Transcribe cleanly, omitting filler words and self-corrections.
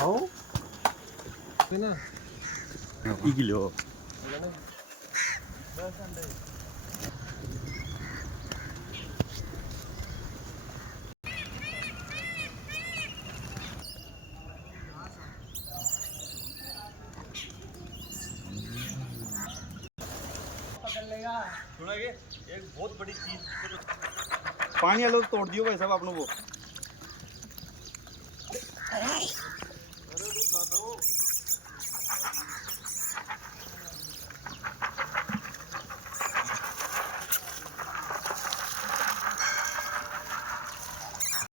हो ना किलो सुना के एक बहुत बड़ी चीज पानी आलो तो तोड़ दियो भाई साहब आपने वो